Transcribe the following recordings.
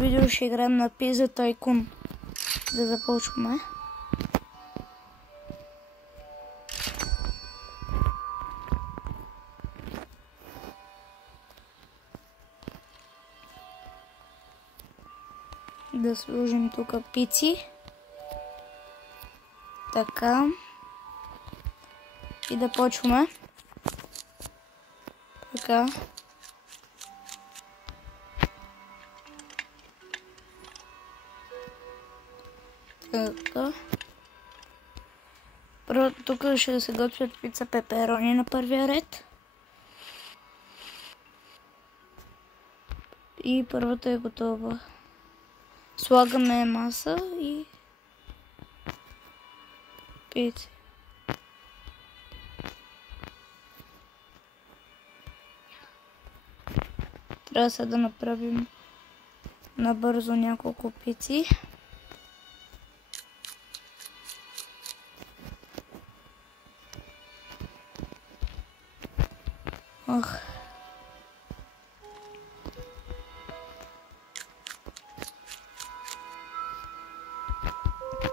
видео ще играем на Pizza Tycoon. Да започваме. Да сложим тук пици. Така. И да почваме. Така. Така. Първо тук ще се готвят пица пеперони на първия ред. И първата е готова. Слагаме маса и пици. Трябва сега да направим набързо няколко пици.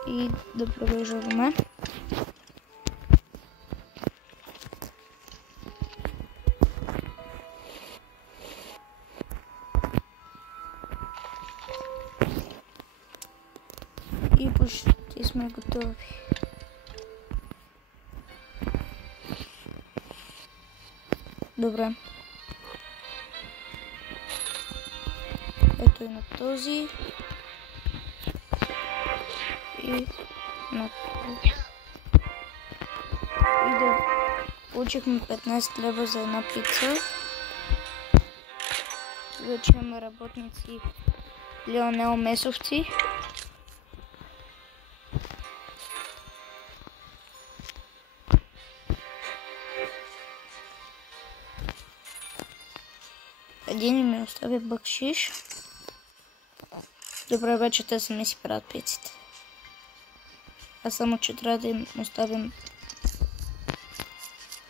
И да продължаваме. И почти сме готови. Добре. Ето и на този. И на този. И да получихме 15 лева за една пица. Вече имаме работници Лионел Месовци. Един ми остави бакшиш. Добре, вече те сами си правят пиците. А само, че трябва да им оставим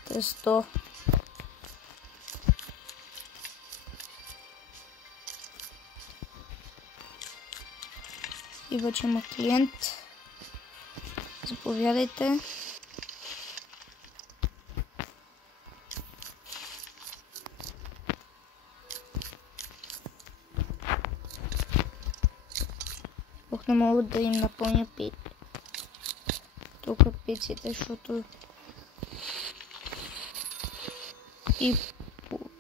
тесто. И вече има клиент. Заповядайте. Не мога да им напълня тук пиците, защото и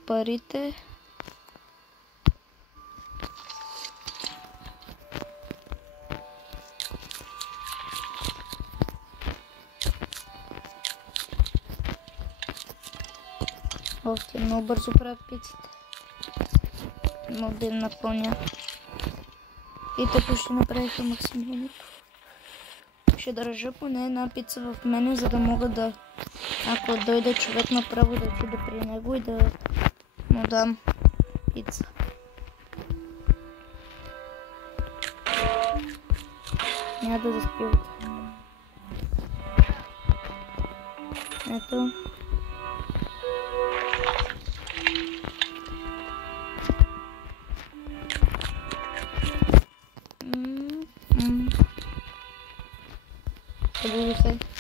парите. Още много бързо правят пиците. Мога да им напълня. И те почти направиха максималното. Ще държа поне една пица в мене, за да мога да, ако дойде човек направо, да отида при него и да му дам пица. Няма да заспивате. Ето.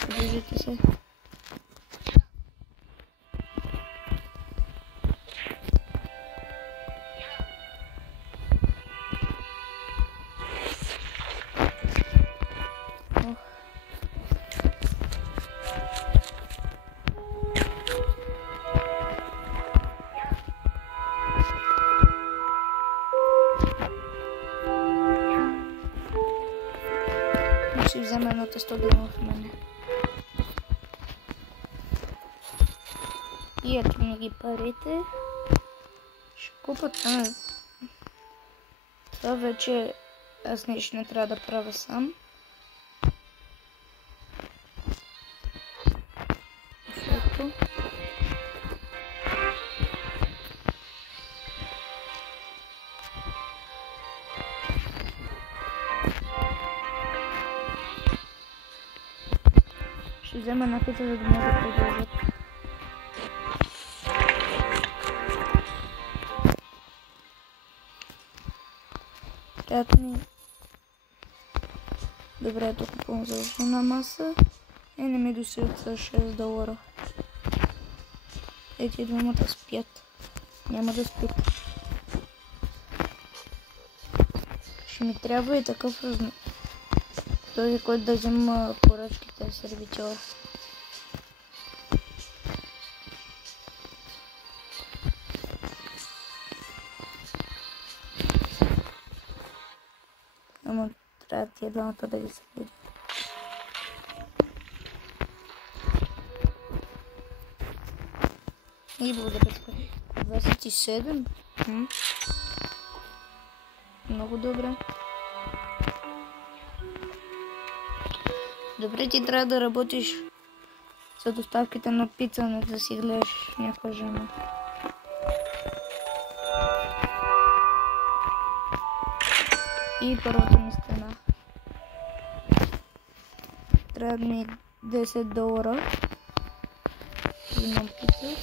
Подвижите се. Ще взема едно тесто да има в мене. И ето ми ги парите. Ще купа това. Това вече аз нещо не трябва да правя сам. Ето. Ще взема напита, за да мога да продължат. Трябват ми... Добре, тук купувам завършена маса. И не ми досигат с $6. Ети двамата спят. Няма да спят. Ще ми трябва и такъв размер. Този, който да взема поръчките, сервитьор. Ама трябва тия двамата да ги събудят. И благодаря за 27. Много добре. Добре, ти трябва да работиш за доставките на пица, не да си гледаш някаква жена. И първата ми стена. Трябва ми $10. Имам пица.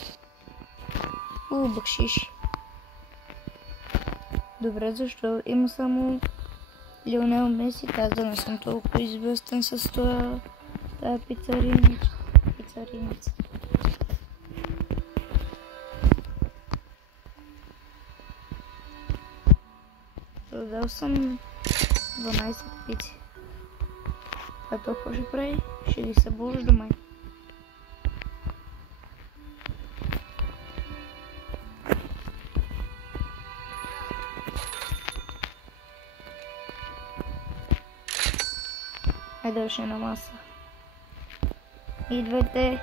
Бакшиш. Добре, защо има само Лионел Меси? Аз да не съм толкова известен с това пицариница. Продал съм 12 пици. А то какво ще прави? Ще ги събужда май. Айде още на маса. Идвайте.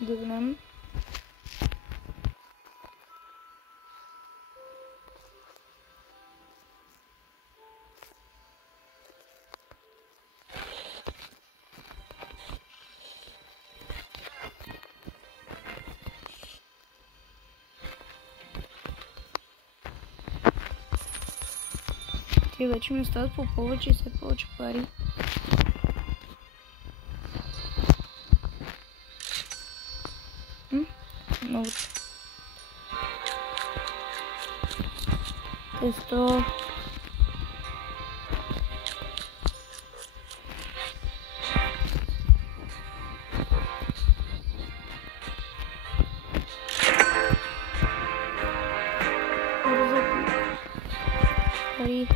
Добре. Те вече ми остават по повече и все повече пари. Много. Тесто. Пари.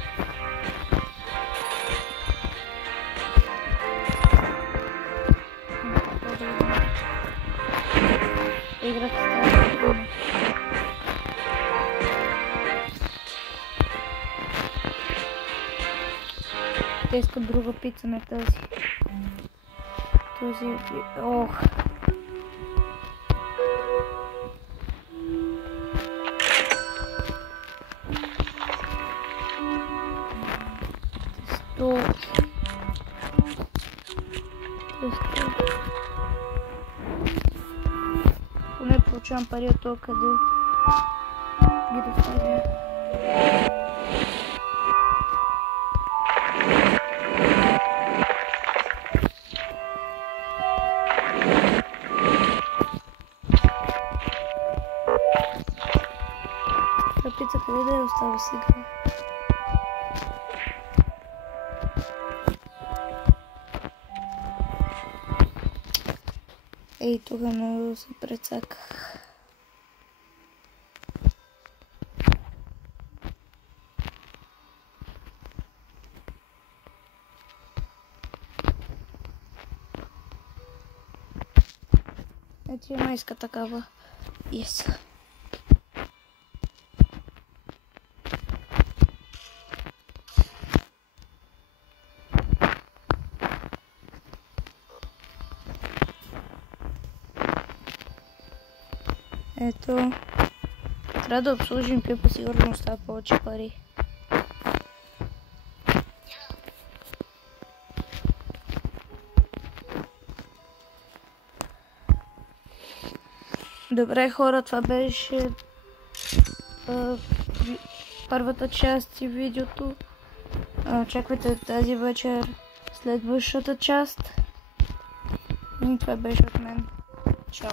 Играта става трудна. Те искат друга пица, не тази. Този е... Ох! Тесто. Поне получавам пари от това, къде ги доставя. Та пица къде да я оставя сега? Ей, тук много се прецаках. Ето има иска такава. Yes. Ето. Трябва да обслужим Пипа, сигурно става повече пари. Добре, хора, това беше първата част и видеото. Очаквайте тази вечер следващата част. И това беше от мен. Чао!